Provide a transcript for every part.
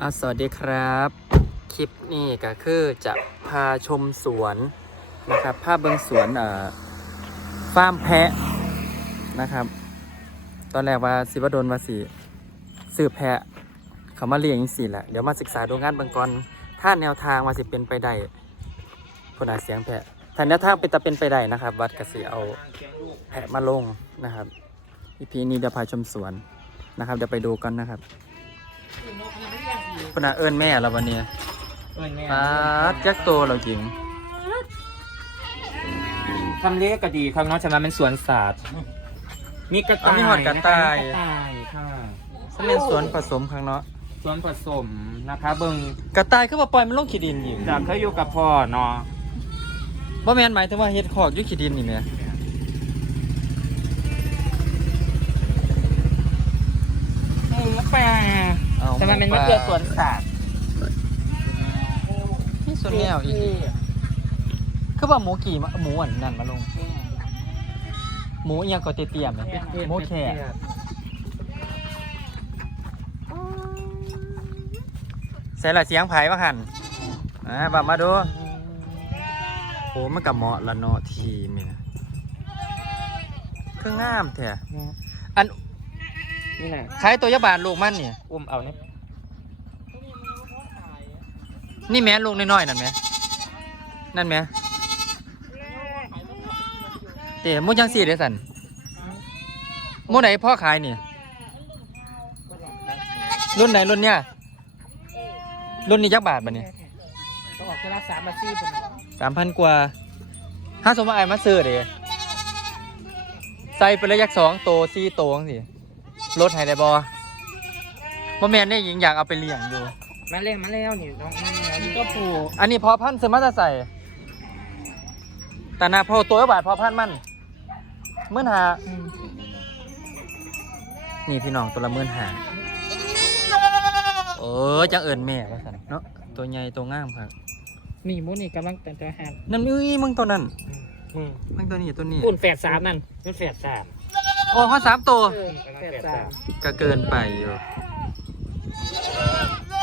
อาสวัสดีครับ คลิปนี้ก็คือจะพาชมสวนนะครับภาพเบื้องสวนเอ่อฟาร์มแพะนะครับ ตอนแรกว่าสิวดลว่าสิซื้อแพะ เขามาเลี้ยงสิแหละเดี๋ยวมาศึกษาดูงานเบางก่อนถ้าแนวทางว่าสิเป็นไปได้พนาเสียงแพะถ้าแนวทางเป็นตะเป็นไปได้นะครับ วัดกสิเอาแพะมาลงนะครับอีพีนี้เดี๋ยวพาชมสวนนะครับเดี๋ยวไปดูกันนะครับ คุณอาเอิญแม่เราวันนี้เอ้ยแม่ปาดจักโตเราจริงทำเลขก็ดีครับเน้องจะมาเป็นสวนสัตว์มีกระอ๋อต่ายมีหอดกระต่ายกระต่ายค่ะสเป็นสวนผสมครั้งเนาะสวนผสมนะคะเบิ่งกระต่ายคือว่าปล่อยมันลงขี้ดินอยู่จากเคยอยู่กับพ่อเนาะบ่แม่นหมายถึงว่าเฮ็ดคอกอยู่ขี้ดินนี่แหม่หมูป่า เอาจะมาเป็นมะเขือสวนสัตว์นี่สวนแนวอีกคือว่าหมูกี่มาหมูอันนั่นมาลง หมูอิหยังก็เตี้ยๆไหมหมูแค่ใส่ละเสียงไผว่าหั่นอ่าบับมาดูโหมันก็เหมาะละเนาะทีแม่คืองามแท้อัน นี่แหละขายตัวยาบาลลูกมันเนี่ยอุ้มเอาเนี่ยนี่แม่ลูกน้อยๆนั่นไหมนั่นไหมเตี๋ยมุยังสี่เดสันมุไหนพ่อขายนี่รุ่นไหนรุ่นเนี้ยรุ่นนี้ยักบาทบ่เนี่ยต้องออกแค่ละสามมาซี่สามพันกว่าถ้าสมมติไอ้มาซื้อเดใส่ไปเลยยักสองโตสี่โตงสิ รถไฮไดบอบ่แมนเนี่ยยิงอยากเอาไปเลี้ยงอยู่ มาเล่นมาแล้วนี่น้องมาแล้วนี่ก็ผูกอันนี้พอพันธุ์ซื้อมาจะใส่แต่นาพอตัวบาทพอพันธุ์มันเมื่อหานี่พี่น้องตัวละหมื่นหาเออจังเอิญแม่ว่าสันเนาะตัวใหญ่ตัวงามครับนี่มุนี่กำลังแต่งตัวหันนั่นมึงมึงตัวนั้นมึงตัวนี้ตัวนี้อุ่นแฝดสามนั่นอุ่นแฝดสาม โอ้เขาสามตัวแฝดสามก็เกินไปอยู่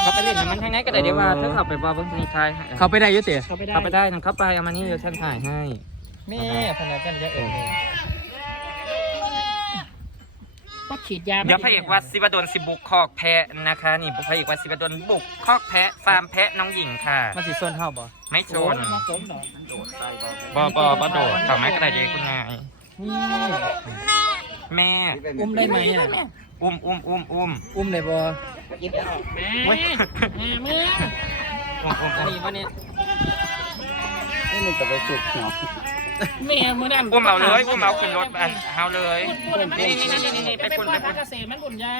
เขาไปเล่นกับมันทางไหนก็ได้เดี๋ยวว่าถ้าเขาไปว่าเบิ่งนี่ทายให้เขาไปได้อยุติเขาไปได้เขาไปได้นะเขาไปเอามานี่เดี๋ยวฉันถ่ายให้แม่พนักงานจะเอิญก็ฉีดยาเดี๋ยวพระเอกวัดศิวดลสิบุกคอกแพะนะคะ นี่พระเอกวัดศิวดลบุกคอกแพะฟาร์มแพะน้องหญิงค่ะมันสิส่วนเท่าบ่ไม่ชนบอบอบอโดดเขาไม้กระดาษเยคุณนาย แม่อุ้มได้ไหมอะอุ้มอุ้มอุ้มอุ้มอุ้มได้บ่แม่แม่แม่อุ้มอุ้มอันอุ้มนี้วันนี้นี่มันจะไปสุกเนาะแม่มือนั่นอุ้มเอาเลยอุ้มเอาขึ้นรถอันเอาเลยนี่นี่นี่นี่นี่ไปคุณไปคุณเกษตรมันบุญใหญ่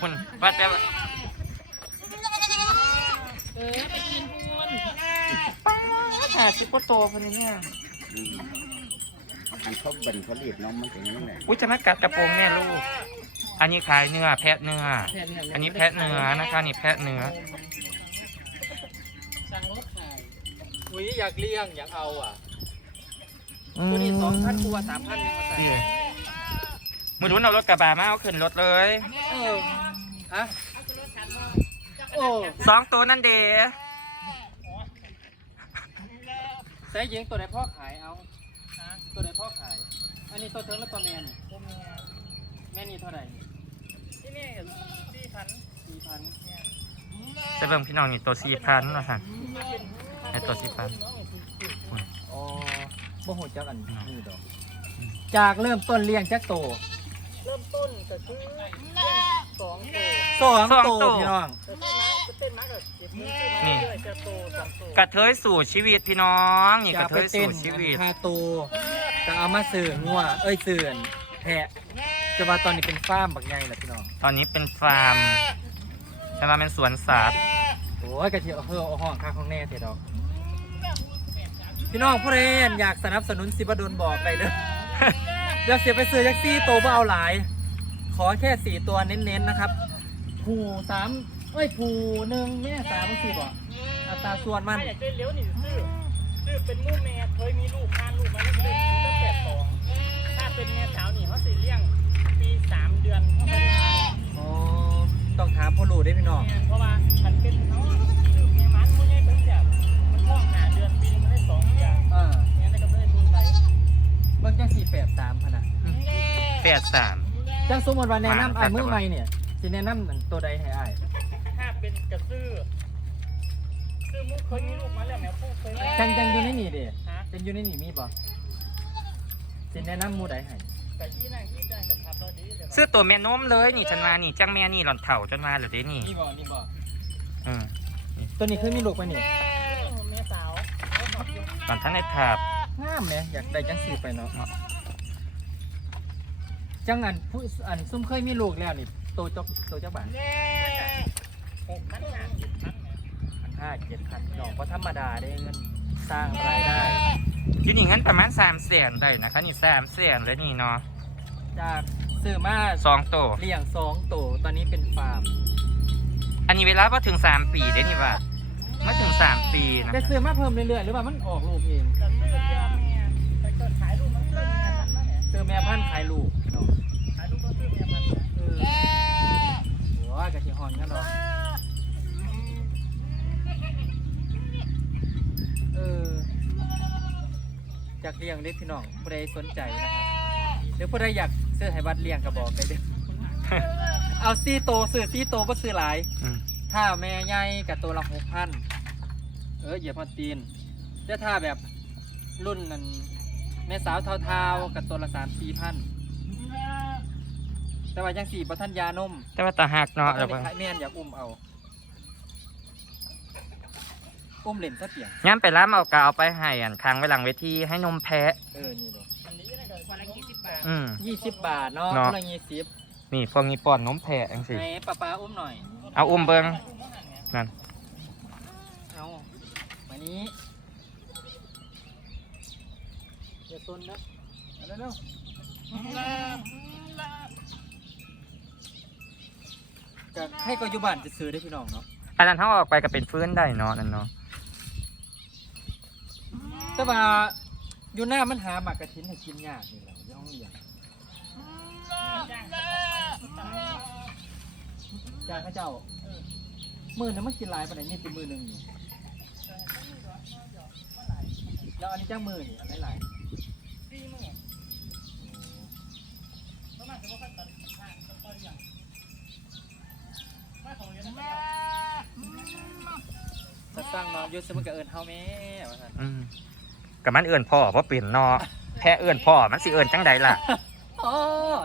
คุณวัดแปลว่าเออไปกินคุณหาซิปโปโตคนนี้เนี่ย อันเขาเบิ่นเขาเรียกน้องมันอย่างนี้แหละอุ้ยจะมากัดกระโปรงแม่ลูก อันนี้ขายเนื้อแพะเนื้อ อันนี้แพะเนื้อนะคะนี่แพะเนื้อ สั่งรถขายอุ้ยอยากเลี้ยงอยากเอาอะ ตัวนี้สองพันตัวสามพันยังมาใส่นี่มือรุนเอารถกระบะมาเอาขึ้นรถเลยเออฮะโอ้สองตัวนั่นเดใส่ยิงตัวไหนพ่อขายเอาฮะตัวไหนพ่อขาย อันนี้ตัวเทิงแล้วตัวแมนนี่แม่นี่เท่าไหร่ที่นี่สี่พันสี่พันจะเบิ่งพี่น้องนี่ตัวสี่พันนะฮะไอตัวสี่พันอ๋อบ่โหดจักอันนี่ดอก จากเริ่มต้นเลี้ยงจักโตเริ่มต้นก็คือสองตัวสองโตพี่น้องแต่ที่ม้าจะ เป็นม้ากับเจ็ดมือขึ้นมาเรื่อยๆจะโตสองตัวกระเทยสู่ชีวิตพี่น้องนี่กจะระเทไปยเต้สู่นชีวิต คาโตจะเอามาสื่องัวเอ้ยสื่อนแพะจะว่าตอนนี้เป็นฟาร์มบักใหญ่แหละพี่น้องตอนนี้เป็นฟาร์มจะมาเป็นสวนสัตว์โอ้ยกระเทียมเฮ้อเอาห้องค่าของแน่เถอะดอก พี่น้องผู้ใดอยากสนับสนุนสิบดลบอกไปเด้อเดี๋ยวเสียไปซื้อแท็กซี่โตวบ่เอาหลาย ขอแค่สี่ตัวเน้นๆนะครับผูสามเอ้ยผูหนึ่งแม่สามสี่บอ่อัตราส่วนมันถ้าอยากเลี้ยวหนีซื้อซื้อเป็นมูกแม่เคยมีลูกห้าลูกมาแล้วเป็นซื้ตั้งแต่สองถ้าเป็นแม่สาวหนีเขาสี่เลี้ยงปีสามเดือนเขาไม่ได้ขายโอ้ต้องถามพ่อลูกได้พี่น้องเพราะว่าฉันเป็นเขาซื้อแม่มันมันไม่เป็นแบบมันพ่อหาเดือนปีมันได้สองเดือนเออแม่ได้ทุนไปเบิ่งจังสี่แปดสามพนะแปดสามจังสมมติว่าแนะนำไอ้มือใหม่เนี่ยสิแนะนำหนังตัวใดให้อ้าย มุกเคยมีลูกมาแล้วแม่ผู้เคยจังจังอยู่ในนี่เด้ฮะจังอยู่ในนี่มีบ่สิแนะนำหมู่ใดให้แต่ที่นั่งที่ได้จะทำเราดีเดี๋ยวซื้อตัวแม่นมเลยนี่จันมานี่จังแม่นี่หล่อนเถ่าจันมาเหรือเด้นี่นี่บ่นี่บ่อืมตัวนี้คือมีลูกไปนี่แม่สาวหล่อนทั้งในถาบงามแหมอยากได้จังสีไปเนาะจังอันผู้อันซุ่มเคยมีลูกแล้วนี่โตจกโตจักบาทหกพันห้าสิบพันพัน ห้าเจ็ดพันดอกก็ธรรมดาได้เงินสร้างรายได้อยู่นี่งั้นประมาณสามแสนได้นะคะนี่สามแสนเลยนี่เนาะจากซื้อมาสองตัวเลี้ยงสองโตตอนนี้เป็นฟาร์มอันนี้เวลาพอถึงสามปีได้นี่ว่าไม่ถึงสามปีนะได้ซื้อมาเพิ่มเรื่อยๆหรือว่ามันออกลูกเองจะซื้อเยอะแม่แต่ก็ขายลูกมันเพิ่มเงินนั่นแหละซื้อแม่พันธุ์ขายลูกเนาะขายลูกก็ซื้อเมียพันนะเออโอ้ยกะทิฮอนกันเนาะเอ ออยากเลี้ยงเด็กพี่น้องผู้ใดสนใจนะครับหรือผู้ใดอยากซื้อให้วัดเลี้ยงก็บอกได้เด้อเอาซี่โตซื้อซี่โตก็ซื้อหลาย อืมถ้าแม่ใหญ่กับตัวละหกพันเออเหยียบพอตีนแต่ถ้าแบบรุ่นนั้นแม่สาวเทาๆกับตัวละสามสี่พันแต่ว่ายังสี่ประทันยานมแต่ว่าตาหักเนาะแล้แล้ววขายแม่นอยากอุ้มเอา อุ้มเหรียญซะเปียงงั้นไปร้านเอากาวไปให้อันค้างไว้หลังเวทีให้นมแพะ เออนี่เนาะอันนี้นะก็วันละยี่สิบบาทอืม ยี่สิบบาทเนาะเนาะ คนละยี่สิบนี่พวกนี้ป้อนนมแพะจังสิไหนป้าป้าอุ้มหน่อย เอาอุ้มเบิงนั่น เอามานี้เดี๋ยวต้นนะเอาเร็วๆก็ให้ก็อยู่บ้านจะซื้อได้พี่น้องเนาะอันนั้นเขาออกไปก็เป็นฟื้นได้เนาะนั่นเนาะ แต่ว่าอยู่หน้ามันหาหมากกระถินให้กินยากนี่แหละย่องเลี้ยงจ้าข้าเจ้ามือนึงมันกินหลายปานไหนนี่เป็นมือหนึ่งนี่แล้วอันนี้จ้ามือนี่อันไหนหลายสี่หมื่นประมาณจะว่าขั้นตอนห้าขั้นตอนอย่างมาของเรียนนะจะสร้างเนาะอยุสมันก็เอิญเฮาแม่ว่าซั่นอืม กับมันเอื่นพ่อเพราะเป็นเนาะแพะเอื่นพ่อมันสิเอื่นจังใดล่ะอ๋อ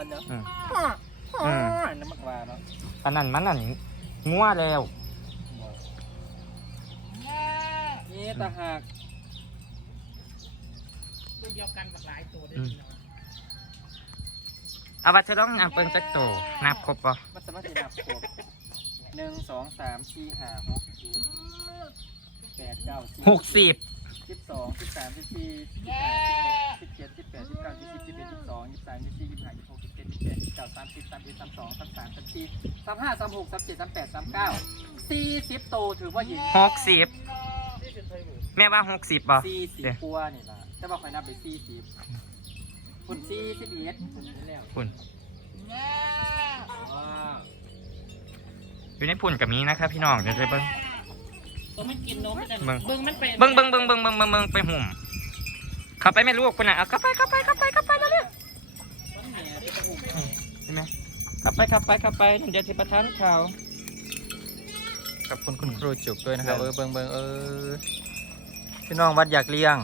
เนาะอืมอ๋ออืมนั่นมักว่าเนาะอันนั้นมันนั่นงัวแล้วนี่ตาหากลูกเดียวกันกับหลายตัวได้พี่น้องเอาวัตถุต้องอันเปิงจักโตนับครบป่ะมันสามารถจะนับครบหนึ่งสองสามสี่ห้าหกเจ็ดแปดเก้าสิบหกสิบ สิบสองสิบสามสิบสี่สิบห้าสิบหกสิบเจ็ดสิบแปดสิบเก้ายี่สิบยี่สิบเอ็ดยี่สิบสองยี่สิบสามยี่สิบสี่ยี่สิบห้ายี่สิบหกยี่สิบเจ็ดยี่สิบแปดยี่สิบเก้าสามสิบสามเอ็ดสามสองสามสามสามสี่สามห้าสามหกสามเจ็ดสามแปดสามเก้าสี่สิบโตถือว่าหญิงหกสิบที่สิบเคยอยู่แม่ว่าหกสิบป่ะสี่สิบกว่านี่ล่ะแต่ว่าคอยนับไปสี่สิบคุณสี่สิบเอ็ดคุณนี่แล้วคุณว้าวอยู่ในพุ่นกับนี้นะครับพี่น้องเดี๋ยวจะเบิ้ง ตัวมันกินนมแต่เบิ่งเบิ้งมันเป็นเบิ้งเบิ้งเบิ้งเบิ้งเบิ้งเบิ้งเบิ้งไปหุ่มเข้าไปไม่รู้คุณอะเอาเข้าไปเข้าไปเข้าไปเข้าไปแล้วเนี่ยเห็นไหมเข้าไปเข้าไปเข้าไปเดี๋ยวที่ประธานข่าวขอบคุณคุณครูจุกด้วยนะครับเออเบิ้งเบิ้งเออพี่น้องวัดอยากเลี้ยง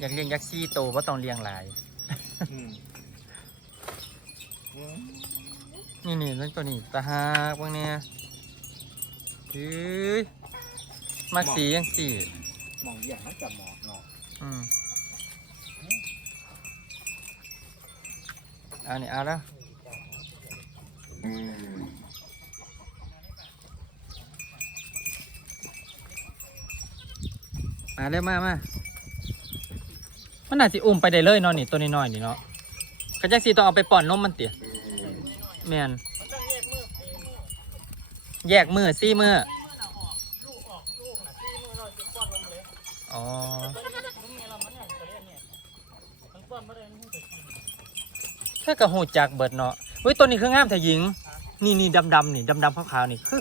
อยากเลี้ยงยักษ์ซี่โตว่าต้องเลี้ยงหลาย นี่นี่เรื่องตัวนี้ตาหากพวกเนี้ยเฮ้ยมักสียังสีมองอย่างนั้นจะหมอกเนาะอืมเอานี่เอาแล้วมาเร็วมามามันน่าสิอุ้มไปได้เลยเนาะนี่ตัวน้อยๆนี่เนาะกระจักสีต้องเอาไปป้อนนมมันเตี๋ย แมนแยกมือซี่มืออ๋อถ้ากระหูจากเบิดเนาะเฮ้ยตัวนี้คืองามแต่หญิง นี่นี่ดำดำนี่ดำดำขาวๆนี่คือ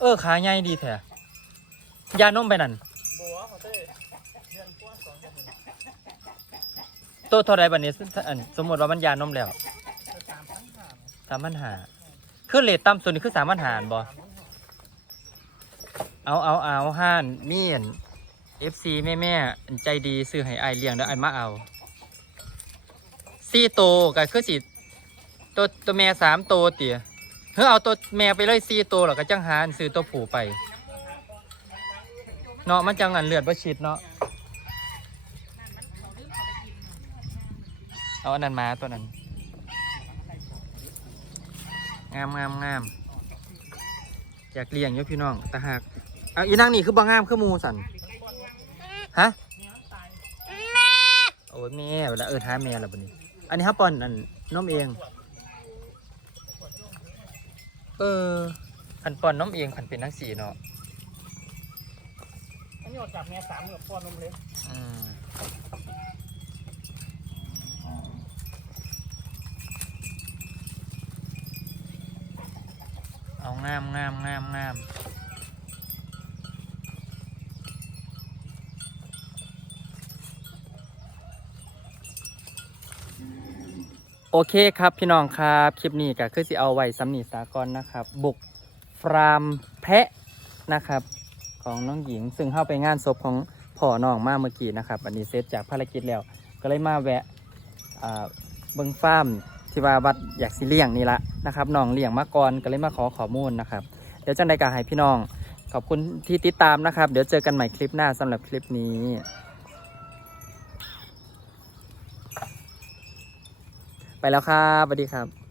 เออขาใหญ่ดีแท้ยานมไปนั่นตัวเท่าไรบัดนี้สมมติว่ามันยานมแล้ว สามพันหาคือเลทต่ำสุดนี่คือสามพันหารบ่เอาเอาเอาห้านเมีอัน FC แม่แม่ใจดีซื้อให้ไอเลี้ยงแล้วไอมาเอาสี่โตวก็คือสิตัวตัวแม่สามโตเตี๋ยเฮ้ยเอาตัวแม่ไปเลยสี่โตวแล้วก็จังหาอันซื้อตัวผูไปเนาะมันจังอันเลือดประชิดเนาะเอาอันนั้นมาตัวนั้น งามงามงามอยากเลี้ยงอยู่พี่น้องแต่หากเอาอีนั่งนี่คือบ่งามคือหมูสันฮะโอ้ยแม่เวลาเออท้าแม่แล้วบัดนี้ อันนี้ฮะปอนอันน้มเอง เอออันปอนน้มเองขันเป็นนักสีเนาะอันนี้ออกจากแม่สามเหนือพ่อนมเล็กอืม เอางามงามงามงามโอเคครับพี่น้องครับ คลิปนี้ก็คือสิเอาไว้สำนีสากรนะครับ บุกฟาร์มแพะนะครับ ของน้องหญิง ซึ่งเข้าไปงานศพของพ่อน้องมาเมื่อกี้นะครับ อันนี้เสร็จากภารกิจแล้ว ก็เลยมาแวะเบิ้งฟาร์ม ที่ว่าวัดอยากสิเลี้ยงนี่ละนะครับน้องเลี้ยงมาก่อนก็เลยมาขอข้อมูลนะครับ เดี๋ยวจังไดก็ให้พี่น้อง ขอบคุณที่ติดตามนะครับ เดี๋ยวเจอกันใหม่คลิปหน้าสำหรับคลิปนี้ไปแล้วครับสวัสดีครับ